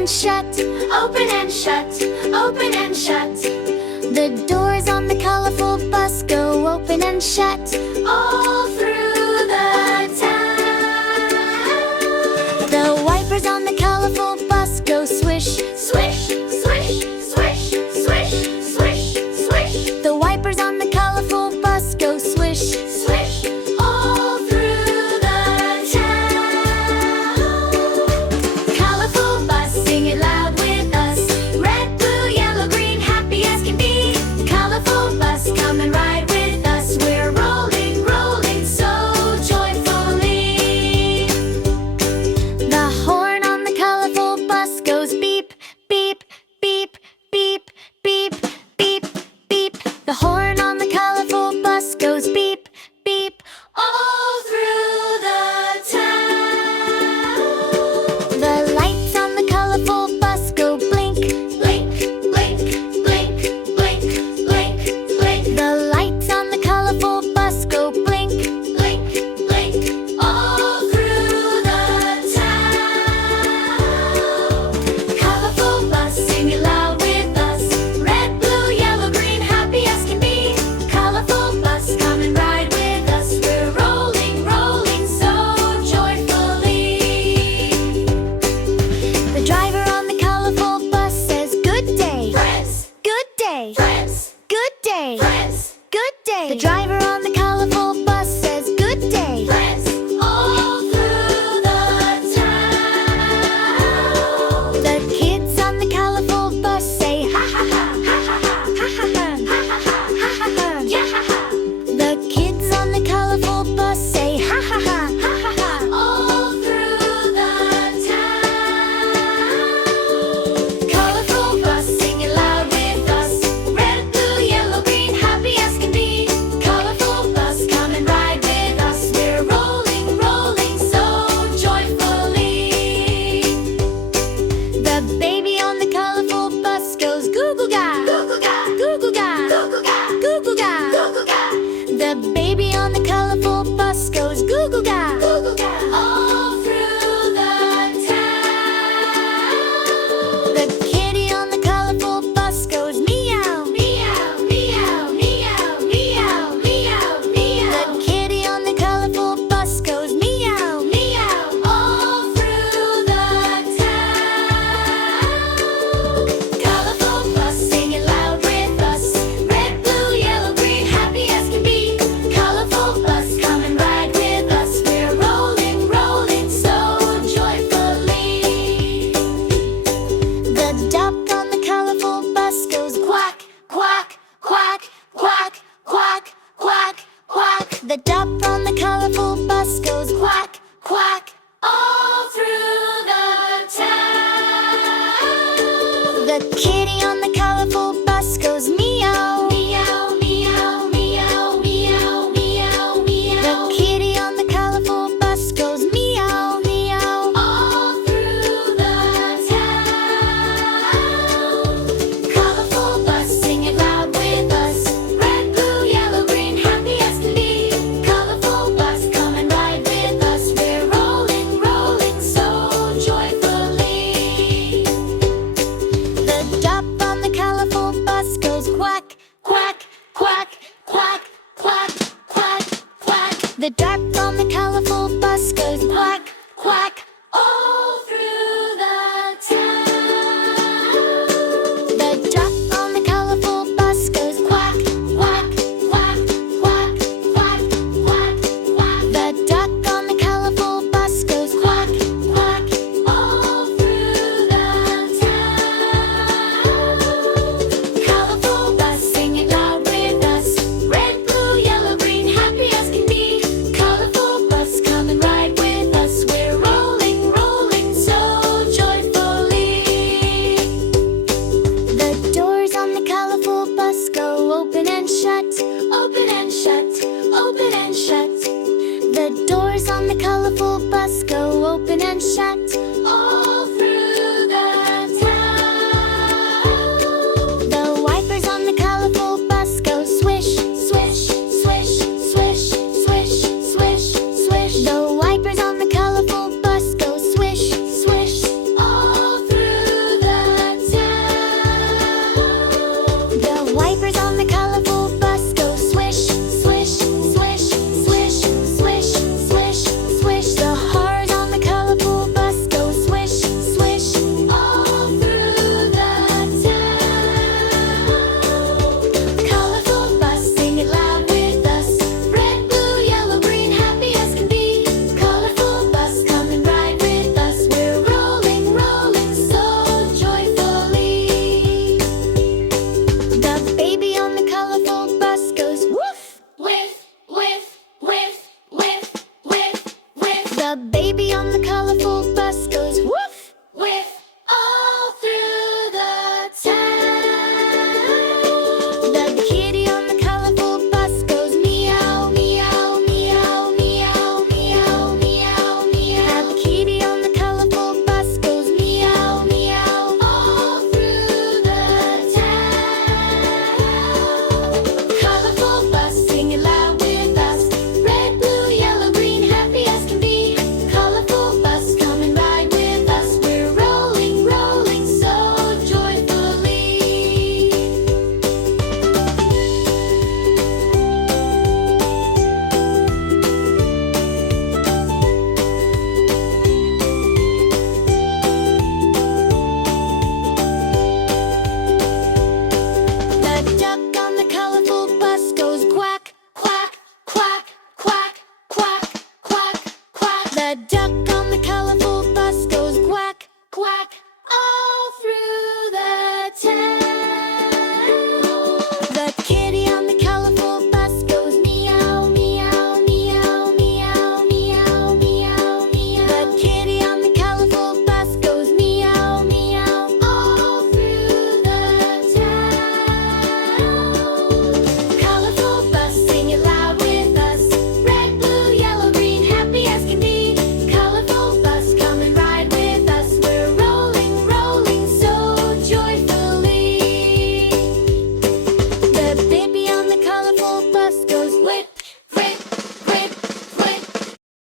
and shut, open and shut, open and shut. The doors on the colorful bus go open and shut all through the town. The wipers on the colorful bus go swish, swish, swish, swish, swish, swish, swish. The wipers on the colorful bus go swish, swish, all through the town. Colorful bus, sing it loud with us. Red, blue, yellow, green, happy as can be. Colorful bus, come and ride with us. We're rolling, rolling so joyfully. The horn on the colorful bus goes beep, beep, beep, beep, beep, beep, beep. The horn on the colorful bus goes beep, beep, all through the town. The lights on the colorful bus go blink, blink, blink, blink, blink, blink, blink. The lights on the colorful bus go blink, blink, blink, all through the town. Colorful bus, sing it loud with us. Red, blue, yellow, green, happy as can be. Colorful bus, come and ride with us. We're rolling, rolling so joyfully. The driver on the colorful bus says, good day, friends. Good day, friends. Good day, friends. Good day. The driver on the colorful bus says, good day, friends. All through the town. The kids on the colorful bus say, ha ha ha, ha ha ha, ha ha ha, ha ha ha, ha ha, yeah ha ha. The kids on the colorful bus say, ha ha ha, ha ha ha, all through the town. Colorful bus, sing it loud with us. Red, blue, yellow, green, happy as can be. Colorful bus, come and ride with us. We're rolling, rolling so joyfully. The baby on the colorful bus goes goo goo ga, goo goo ga, goo goo ga, goo goo ga, goo goo ga, goo goo ga. The baby on the colorful bus goes goo goo ga, goo goo ga, all through the town. The kitty on the colorful bus goes meow, meow, meow, meow, meow, meow, meow. The kitty on the colorful bus goes meow, meow, all through the town. Colorful bus, sing it loud with us. Red, blue, yellow, green, happy as can be. Colorful bus, come and ride with us. We're rolling, rolling so joyfully. The duck on the colorful bus goes quack, quack, quack, quack, quack, quack, quack. The duck on the colorful bus goes quack, quack, all through the town. The kitty on the colorful bus goes meow, meow, meow, meow, meow, meow, meow. The kitty on the colorful bus goes meow, meow, all through the town. Colorful bus, sing it loud with us. Red, blue, yellow, green, happy as can be. Colorful bus, come and ride with us. We're rolling, rolling so joyfully. The duck on the colorful bus goes quack, quack, quack, quack, quack, quack, quack. The duck on the colorful bus goes quack, quack, all through the town. The duck on the colorful bus goes quack, quack, quack, quack, quack, quack, quack. The duck on the colorful bus goes quack, quack, all through the town. Colorful bus, sing it loud with us. Red, blue, yellow, green, happy as can be. Colorful bus, come and ride with us. We're rolling, rolling so joyfully. The doors on the colorful bus go open and shut, open and shut, open and shut. The doors on the colorful bus go open and shut all through the town. The wipers on the colorful bus go swish, swish, swish, swish, swish, swish, swish. The wipers on the colorful bus go swish, swish, all through The baby on the colorful bus goes woof, whiff, all through the town. The kitty on the colorful bus goes meow, meow, meow, meow, meow, meow, meow. The kitty on the colorful bus goes meow, meow, all through the town. Colorful bus, sing it loud with us. Red, blue, yellow, green, happy as can be. Colorful bus, come and ride with us. We're rolling, rolling so joyfully. The duck on the colorful bus goes quack, quack, quack, quack, quack, quack, quack. The duck